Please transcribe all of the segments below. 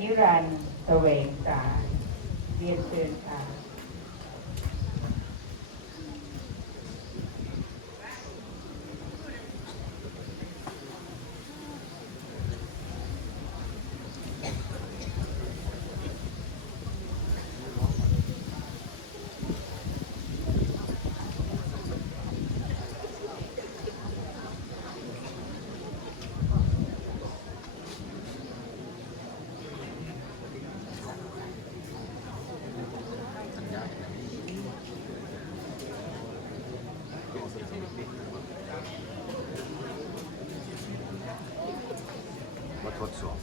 นิรันดร์เสวงสารเรียนเชิญค่ะมาทดสอบ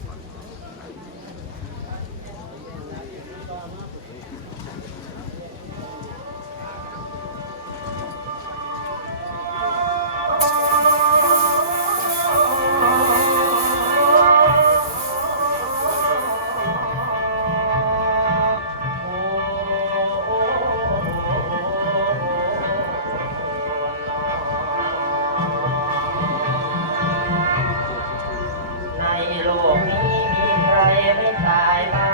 โลกนี้มีใครไม่ตายบ้า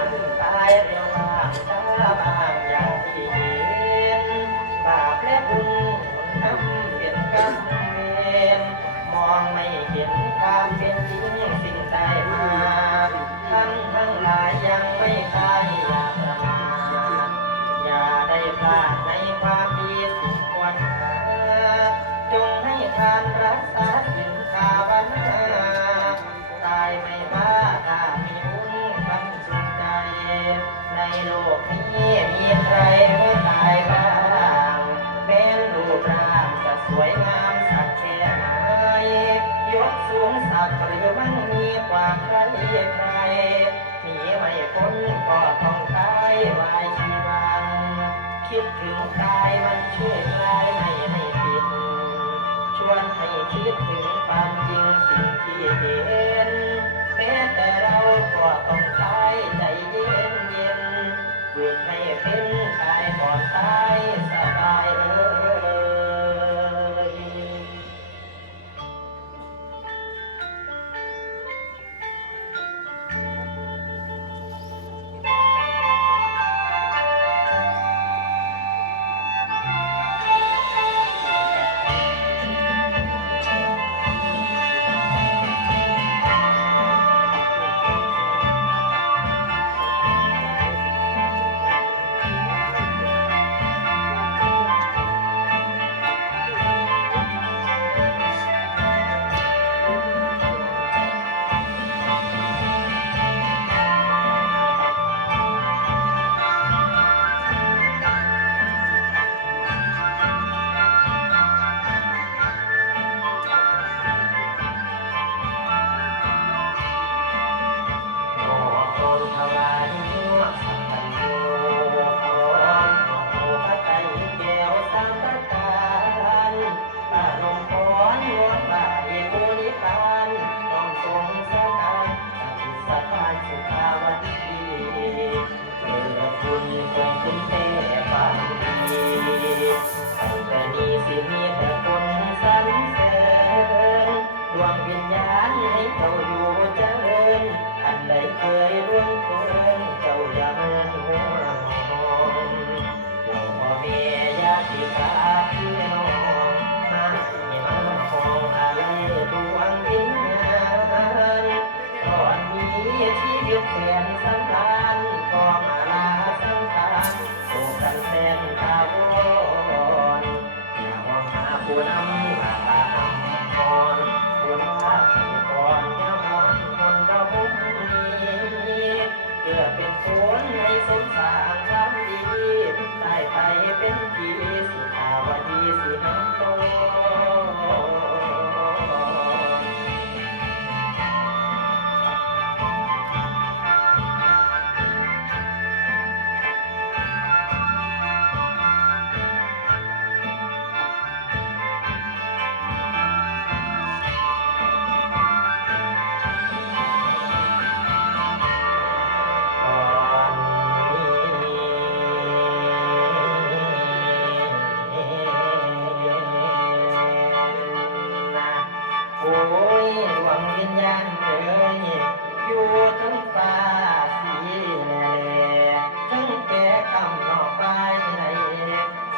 งตายเร็วบ้างช้าบ้างอย่างที่เห็นบาปและบุญทำเป็นกรรมเวรมองไม่เห็นความเป็นจริงสิ่งใดมาท่านทั้งหลายยังไม่ตายอย่าประมาทอย่าได้พลาดในความดีสิ่งควรหาจงให้ทานรักษาสิ่งภาวนาตายไม่บ้าถ้ามีบุญคำสุขใจในโลกนี้มีใครไม่ตายบ้างแม้นรูปร่างจะสวยงามสักแค่ไหนยกสูงสักหรือมันมีกว่าใครใครหนีไม่พ้นก็ต้องตายวายชีวันคิดถึงตายมันช่วยคลายไม่ให้ผิดชวนให้คิดถึงความจริงสิ่งที่เห็นแม้แต่เราก็ต้องตายใจเย็นเย็นฝึกให้เป็นตายก่อนตายสบาย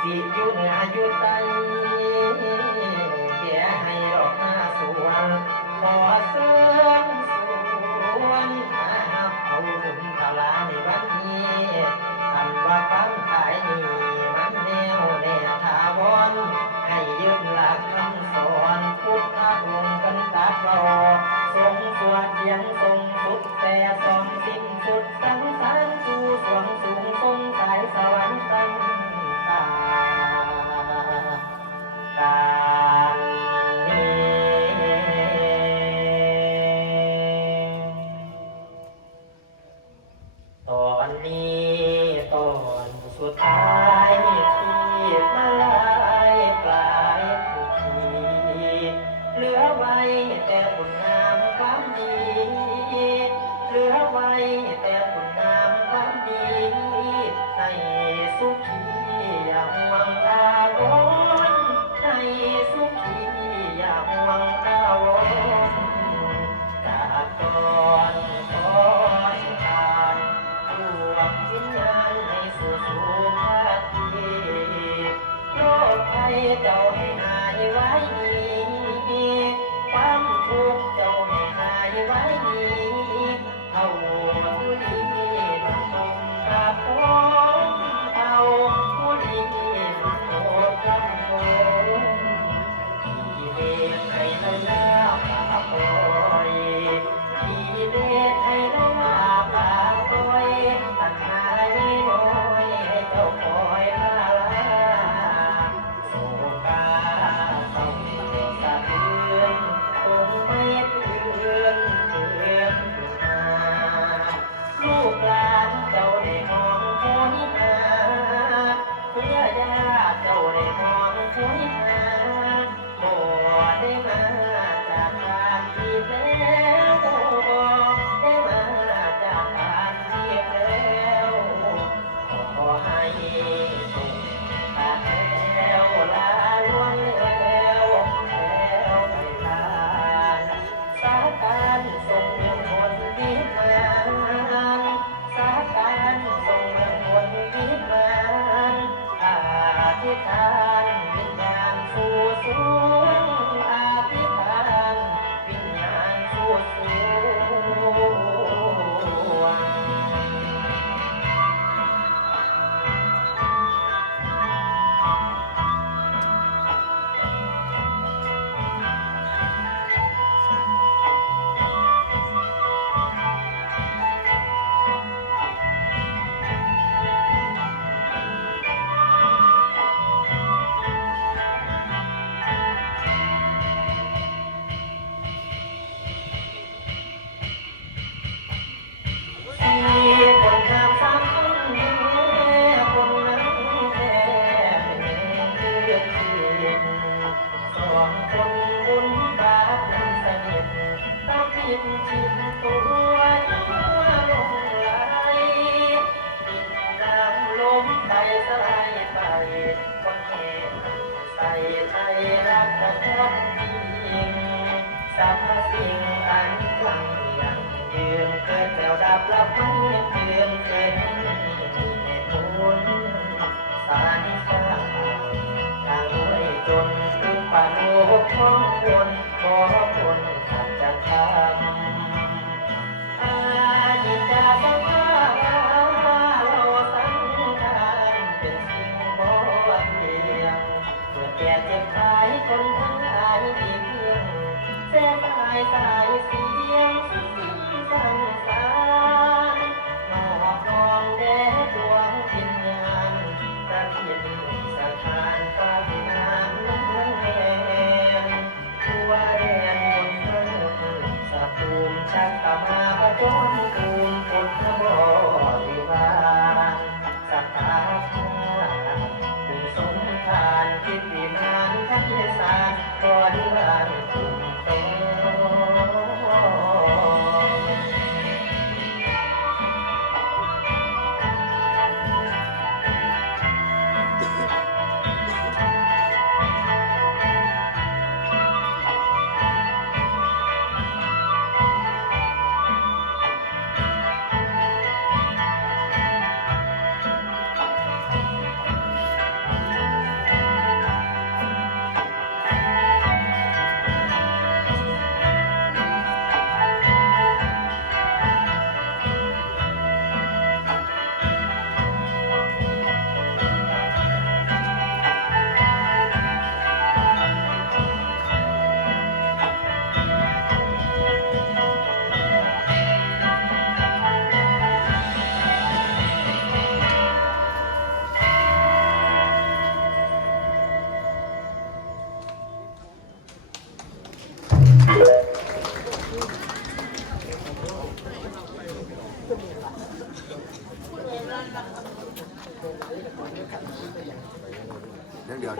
สิอยู่เหนืออยู่ใต้แก่ให้ดอกหน้าสวนขอเสริมสวนมาหับเอาบุญตลาในวันนี้อันว่าฟังขายนี่มันแนวแน่ถาวรให้ยึดหลักคำสอนพุทธองค์กันตัดเราทรงสวดเสียงทรงสุดแต่สอนสิ้นสุดสังสารสู่สวงสูงทรงสายสวรรค์ตั้งตาการนี้ตอนนี้ตอนสุดท้ายที่มาลายปลายทุกทีเหลือไว้แต่คุณงามความดีเหลือไว้แต่คุณงามความดีให้สุขีอย่าห่วงอาวนให้สุขีอย่าห่วงอาวรจากก่อนก่อนการรวมวิญญาณให้สู่สุขทีโรคภัยเจ้าให้หายไว้ความทุกข์เจ้าให้หายไว้เอาผู้ดีมาคงกับผมเอาผู้ดีมาโปรดลำโพงที่เด็กให้ละลาป่าปล่อยที่เด็กให้ละลาป่าปล่อยตัณหาให้น้อยให้เจ้าคอยลาลาโศกาเศร้าสะเทือนคงไม่เตือนเตือนมาลูกหลานเจ้าได้มองคอยหาเพื่อญาติเจ้าได้มองคอยหาบ่ได้มาจากการที่แล้วบ่ได้มาจากการที่แล้วขอให้สงขาดแล้วลาล้วนแล้วไปทานสาการส่งเมืองบนวิมานสาการส่งเมืองบนวิมานอธิษฐานวิญญาณสู่สวงอธิษฐานวิญญาณสู่สวง มีคนงามสามคนแม่คนนั้นแท้เลือกเกียนสองคนบุญบาปนั้นสนิทตามผิดจิตตัวยัวลงไหลดินน้ำลมไปสลายไปคนแห่ใส่ใจรักกันทับทิ้งสรรพสิ่งอันคลังยังยืนเกิดแล้วดับลับไม่